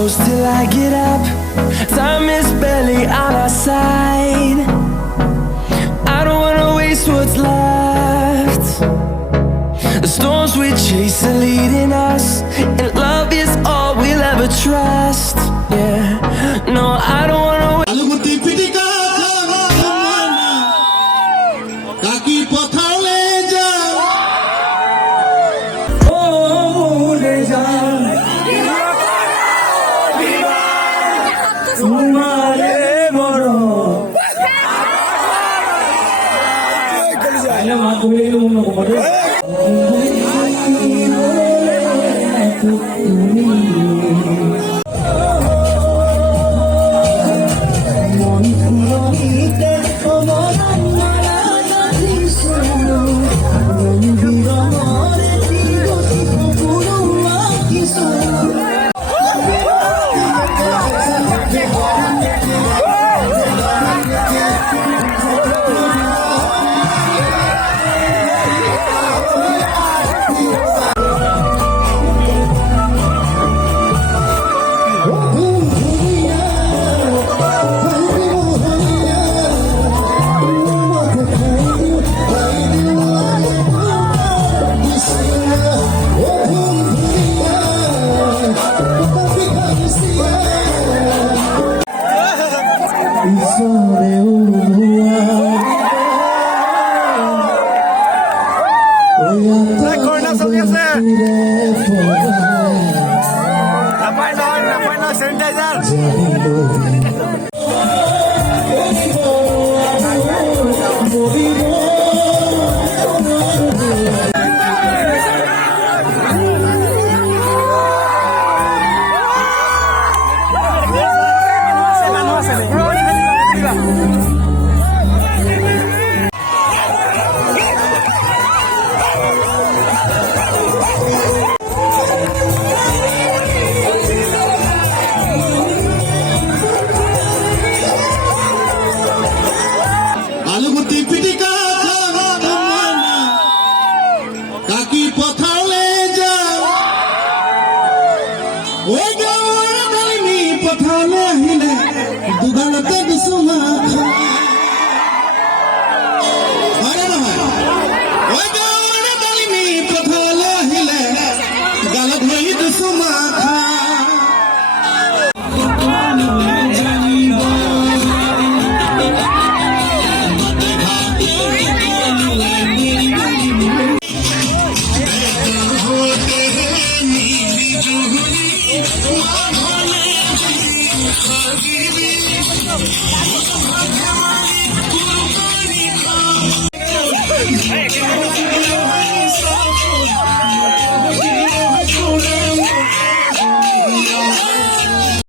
close till I get up. Time is barely on our side. I don't wanna waste what's left. The storms we chase are leading us, and love is all we'll ever trust. Yeah, no, I don't wanna